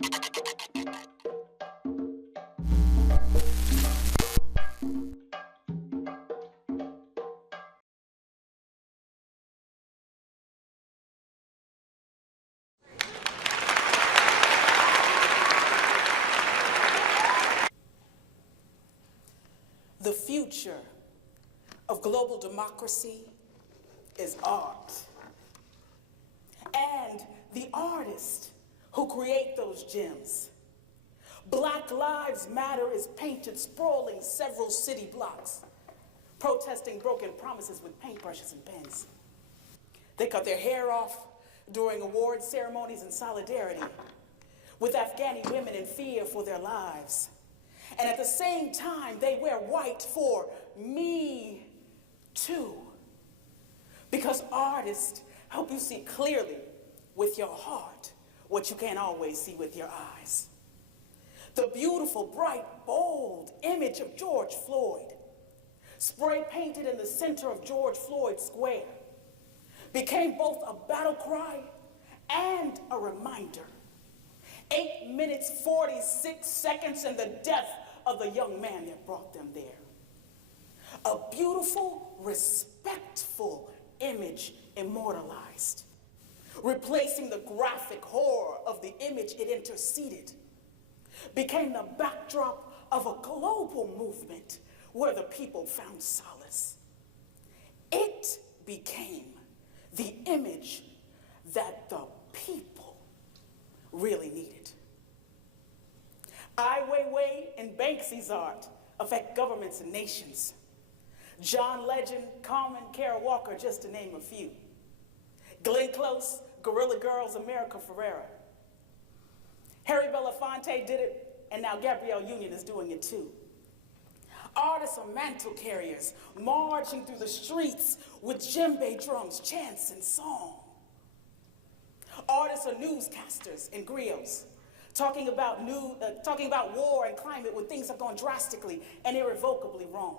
The future of global democracy is art. And the artists who create those gems. Black Lives Matter is painted sprawling several city blocks, protesting broken promises with paintbrushes and pens. They cut their hair off during award ceremonies in solidarity with Afghani women in fear for their lives. And at the same time, they wear white for me too. Because artists help you see clearly with your heart what you can't always see with your eyes. The beautiful, bright, bold image of George Floyd, spray painted in the center of George Floyd Square, became both a battle cry and a reminder. 8 minutes, 46 seconds, and the death of the young man that brought them there. A beautiful, respectful image immortalized, replacing the graphic horror of the image it interceded, became the backdrop of a global movement where the people found solace. It became the image that the people really needed. Ai Weiwei and Banksy's art affect governments and nations. John Legend, Carmen Kara Walker, just to name a few. Glenn Close, Guerrilla Girls, America Ferrera. Harry Belafonte did it, and now Gabrielle Union is doing it too. Artists are mantle carriers, marching through the streets with djembe drums, chants, and song. Artists are newscasters and griots, talking about war and climate when things have gone drastically and irrevocably wrong.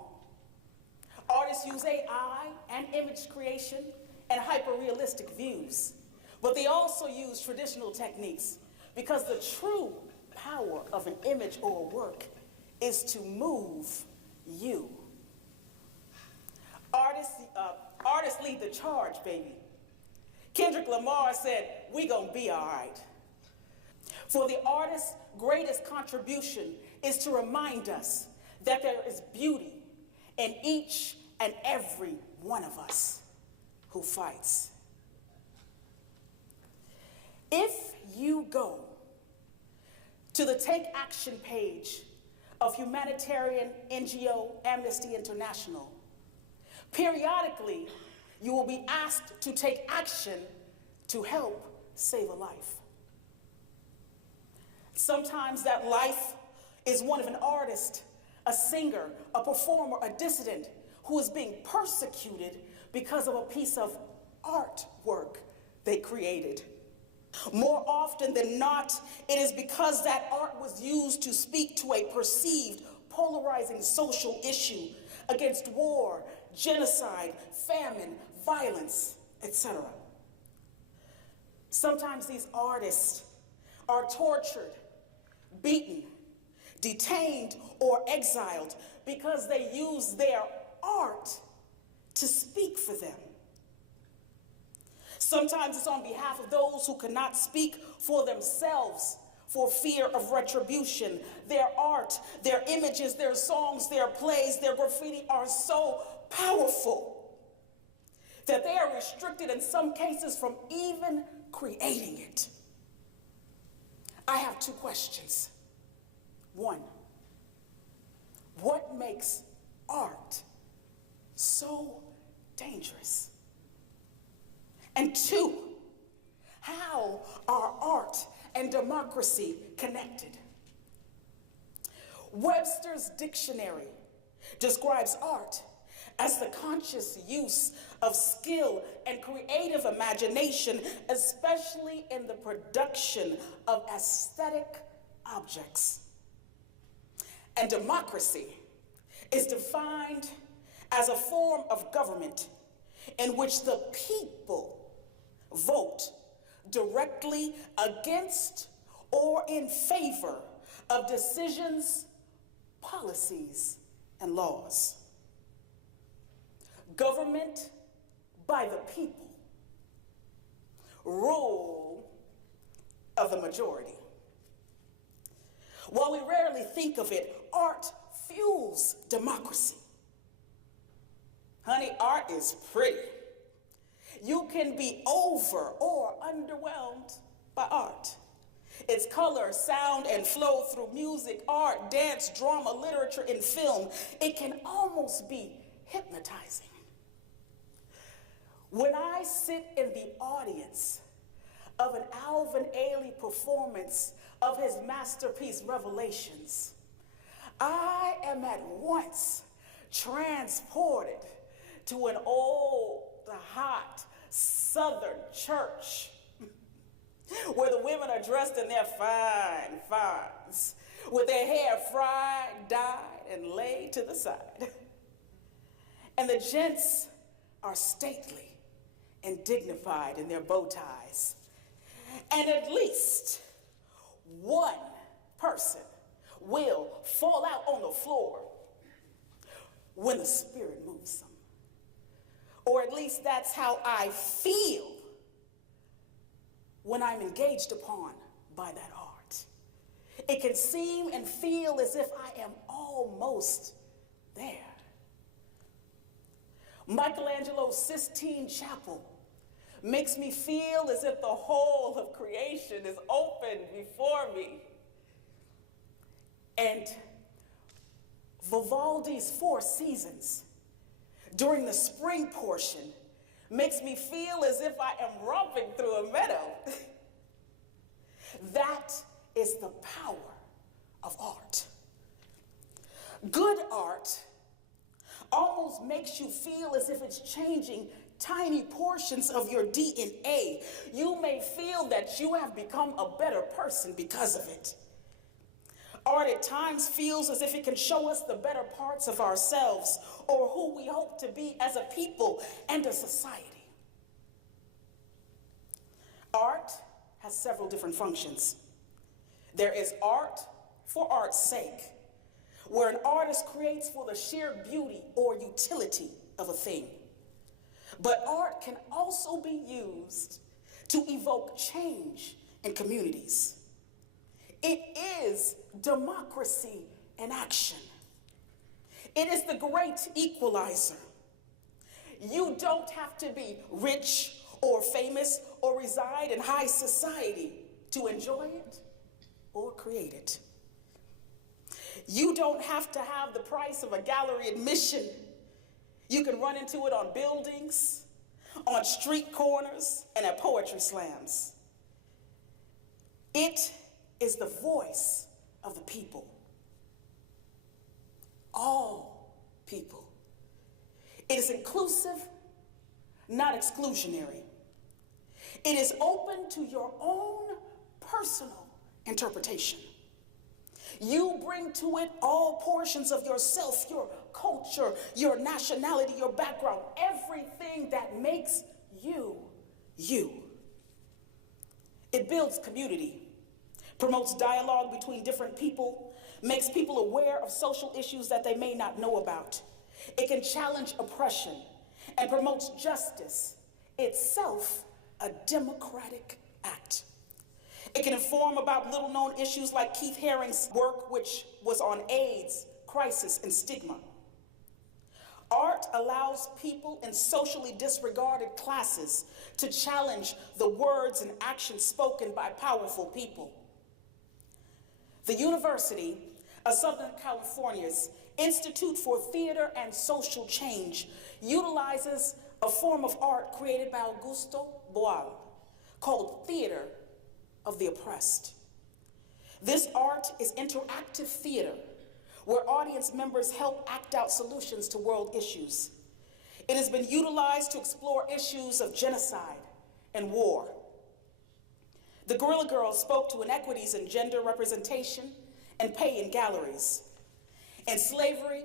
Artists use AI and image creation and hyper-realistic views, but they also use traditional techniques because the true power of an image or a work is to move you. Artists lead the charge, baby. Kendrick Lamar said, "We gonna be all right." For the artist's greatest contribution is to remind us that there is beauty in each and every one of us who fights. If you go to the Take Action page of humanitarian NGO Amnesty International, periodically you will be asked to take action to help save a life. Sometimes that life is one of an artist, a singer, a performer, a dissident who is being persecuted because of a piece of artwork they created. More often than not, it is because that art was used to speak to a perceived polarizing social issue against war, genocide, famine, violence, etc. Sometimes these artists are tortured, beaten, detained, or exiled because they use their art to speak for them. Sometimes it's on behalf of those who cannot speak for themselves for fear of retribution. Their art, their images, their songs, their plays, their graffiti are so powerful that they are restricted in some cases from even creating it. I have two questions. One, what makes art so dangerous? And two, how are art and democracy connected? Webster's dictionary describes art as the conscious use of skill and creative imagination, especially in the production of aesthetic objects. And democracy is defined as a form of government in which the people vote directly against or in favor of decisions, policies, and laws. Government by the people, rule of the majority. While we rarely think of it, art fuels democracy. Honey, art is pretty. You can be over or underwhelmed by art. Its color, sound, and flow through music, art, dance, drama, literature, and film, it can almost be hypnotizing. When I sit in the audience of an Alvin Ailey performance of his masterpiece, Revelations, I am at once transported to an old, hot, Southern church where the women are dressed in their fine finds, with their hair fried, dyed, and laid to the side. And the gents are stately and dignified in their bow ties. And at least one person will fall out on the floor when the Spirit moves them. Or at least that's how I feel when I'm engaged upon by that art. It can seem and feel as if I am almost there. Michelangelo's Sistine Chapel makes me feel as if the whole of creation is open before me. And Vivaldi's Four Seasons, during the spring portion, makes me feel as if I am romping through a meadow. That is the power of art. Good art almost makes you feel as if it's changing tiny portions of your DNA. You may feel that you have become a better person because of it. Art at times feels as if it can show us the better parts of ourselves or who we hope to be as a people and a society. Art has several different functions. There is art for art's sake, where an artist creates for the sheer beauty or utility of a thing. But art can also be used to evoke change in communities. It is democracy in action. It is the great equalizer. You don't have to be rich or famous or reside in high society to enjoy it or create it. You don't have to have the price of a gallery admission. You can run into it on buildings, on street corners, and at poetry slams. It is the voice of the people. All people. It is inclusive, not exclusionary. It is open to your own personal interpretation. You bring to it all portions of yourself, your culture, your nationality, your background, everything that makes you, you. It builds community, promotes dialogue between different people, makes people aware of social issues that they may not know about. It can challenge oppression and promotes justice, itself a democratic act. It can inform about little-known issues like Keith Haring's work, which was on AIDS, crisis, and stigma. Art allows people in socially disregarded classes to challenge the words and actions spoken by powerful people. The University of Southern California's Institute for Theater and Social Change utilizes a form of art created by Augusto Boal called theater of the oppressed. This art is interactive theater where audience members help act out solutions to world issues. It has been utilized to explore issues of genocide and war. The Guerrilla Girls spoke to inequities in gender representation and pay in galleries. In slavery,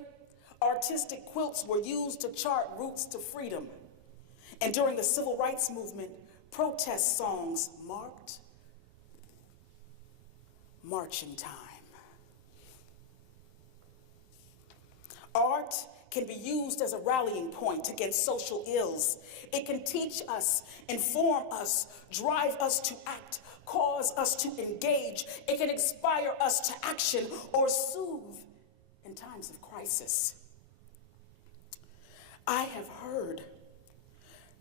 artistic quilts were used to chart routes to freedom. And during the Civil Rights Movement, protest songs marked marching time. Art can be used as a rallying point against social ills. It can teach us, inform us, drive us to act, cause us to engage. It can inspire us to action or soothe in times of crisis. I have heard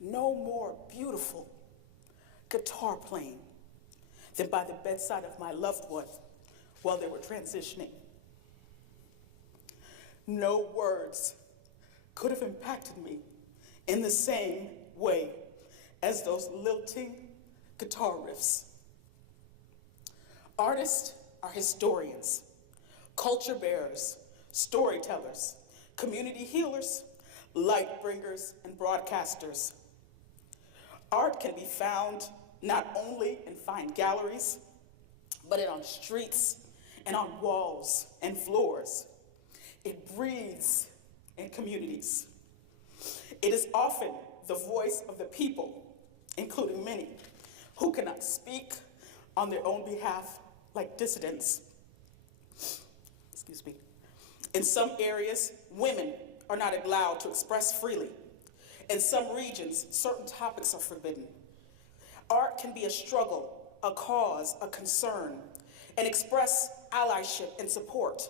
no more beautiful guitar playing than by the bedside of my loved one while they were transitioning. No words could have impacted me in the same way as those lilting guitar riffs. Artists are historians, culture bearers, storytellers, community healers, light bringers, and broadcasters. Art can be found not only in fine galleries, but on streets and on walls and floors. It breathes in communities. It is often the voice of the people, including many, who cannot speak on their own behalf, like dissidents. Excuse me. In some areas, women are not allowed to express freely. In some regions, certain topics are forbidden. Art can be a struggle, a cause, a concern, and express allyship and support.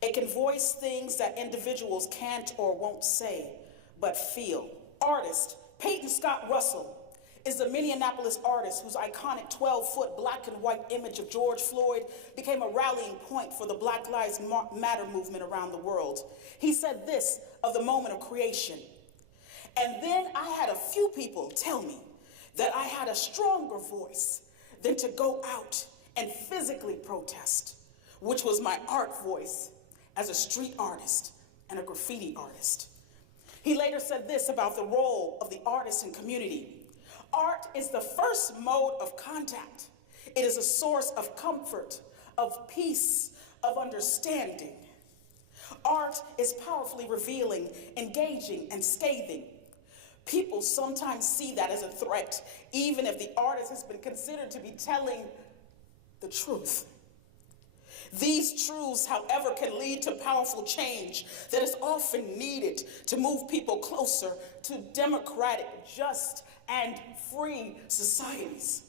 It can voice things that individuals can't or won't say, but feel. Artist Peyton Scott Russell is the Minneapolis artist whose iconic 12-foot black and white image of George Floyd became a rallying point for the Black Lives Matter movement around the world. He said this of the moment of creation: "And then I had a few people tell me that I had a stronger voice than to go out and physically protest, which was my art voice as a street artist and a graffiti artist." He later said this about the role of the artist in community: "Art is the first mode of contact. It is a source of comfort, of peace, of understanding. Art is powerfully revealing, engaging, and scathing. People sometimes see that as a threat, even if the artist has been considered to be telling the truth. These truths, however, can lead to powerful change that is often needed to move people closer to democratic, just, and free societies."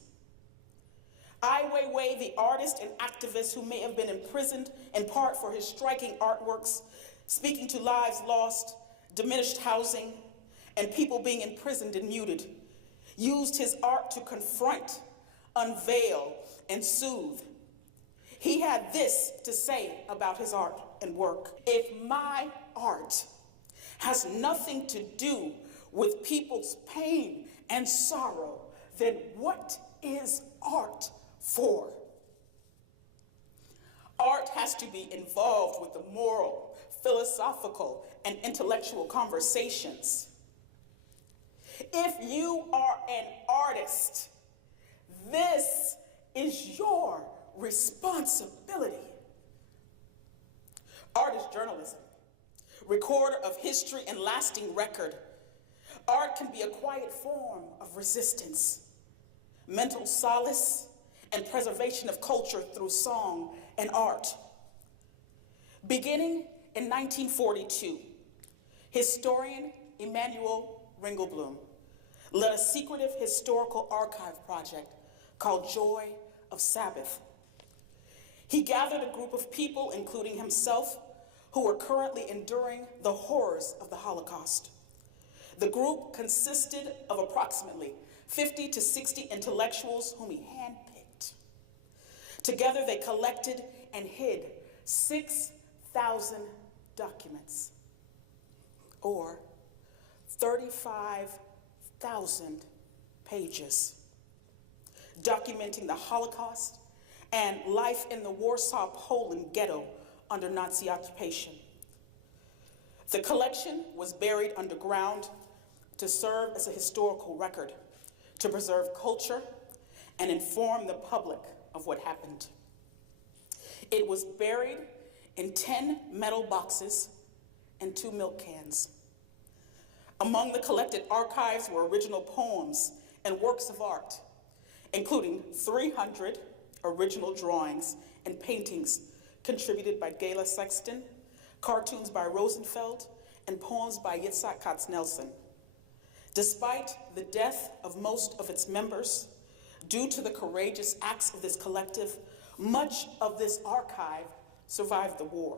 Ai Weiwei, the artist and activist who may have been imprisoned in part for his striking artworks, speaking to lives lost, diminished housing, and people being imprisoned and muted, used his art to confront, unveil, and soothe. He had this to say about his art and work: "If my art has nothing to do with people's pain and sorrow, then what is art for?" Art has to be involved with the moral, philosophical, and intellectual conversations. If you are an artist, this is your responsibility. Art is journalism, recorder of history and lasting record. Art can be a quiet form of resistance, mental solace, and preservation of culture through song and art. Beginning in 1942, historian Emanuel Ringelblum led a secretive historical archive project called Joy of Sabbath. He gathered a group of people, including himself, who were currently enduring the horrors of the Holocaust. The group consisted of approximately 50 to 60 intellectuals whom he handpicked. Together they collected and hid 6,000 documents, or 35,000 pages, documenting the Holocaust and life in the Warsaw, Poland ghetto under Nazi occupation. The collection was buried underground to serve as a historical record, to preserve culture and inform the public of what happened. It was buried in 10 metal boxes and 2 milk cans. Among the collected archives were original poems and works of art, including 300 original drawings and paintings contributed by Gayla Sexton, cartoons by Rosenfeld, and poems by Yitzhak Katz-Nelson. Despite the death of most of its members, due to the courageous acts of this collective, much of this archive survived the war,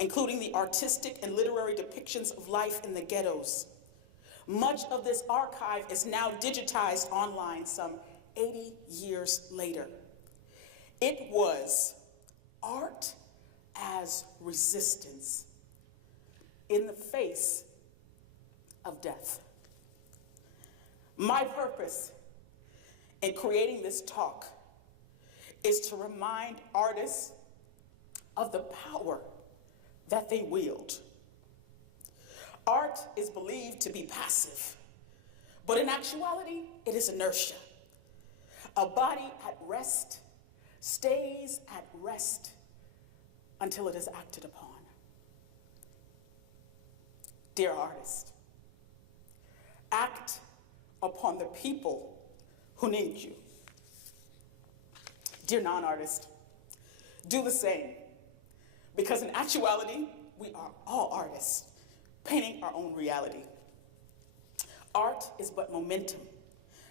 including the artistic and literary depictions of life in the ghettos. Much of this archive is now digitized online some 80 years later. It was art as resistance in the face of death. My purpose in creating this talk is to remind artists of the power that they wield. Art is believed to be passive, but in actuality, it is inertia. A body at rest stays at rest until it is acted upon. Dear artist, act upon the people who need you. Dear non-artist, do the same, because in actuality, we are all artists, painting our own reality. Art is but momentum,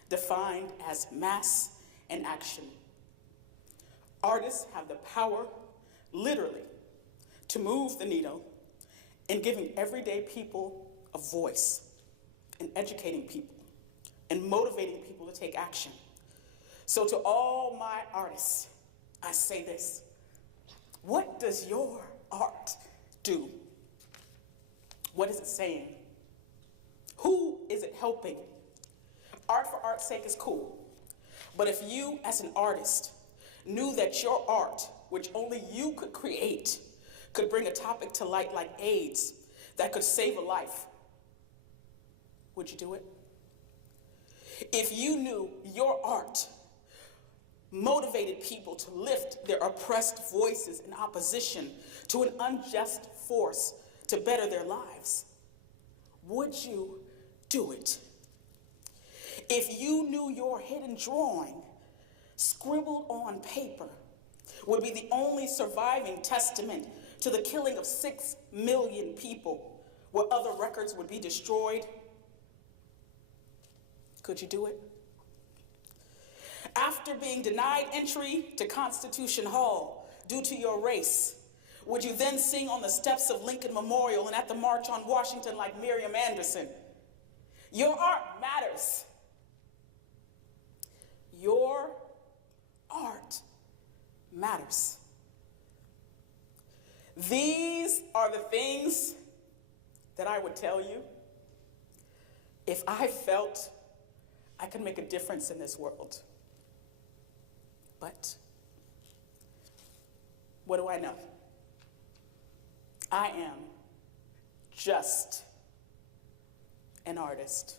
defined as mass and action. Artists have the power, literally, to move the needle in giving everyday people a voice, in educating people, and motivating people to take action. So to all my artists, I say this: what does your art do? What is it saying? Who is it helping? Art for art's sake is cool, but if you as an artist knew that your art, which only you could create, could bring a topic to light like AIDS that could save a life, would you do it? If you knew your art motivated people to lift their oppressed voices in opposition to an unjust force to better their lives, would you do it? If you knew your hidden drawing, scribbled on paper, would be the only surviving testament to the killing of 6 million people, where other records would be destroyed, could you do it? After being denied entry to Constitution Hall due to your race, would you then sing on the steps of Lincoln Memorial and at the March on Washington like Miriam Anderson? Your art matters. Your art matters. These are the things that I would tell you if I felt I could make a difference in this world. But what do I know? I am just an artist.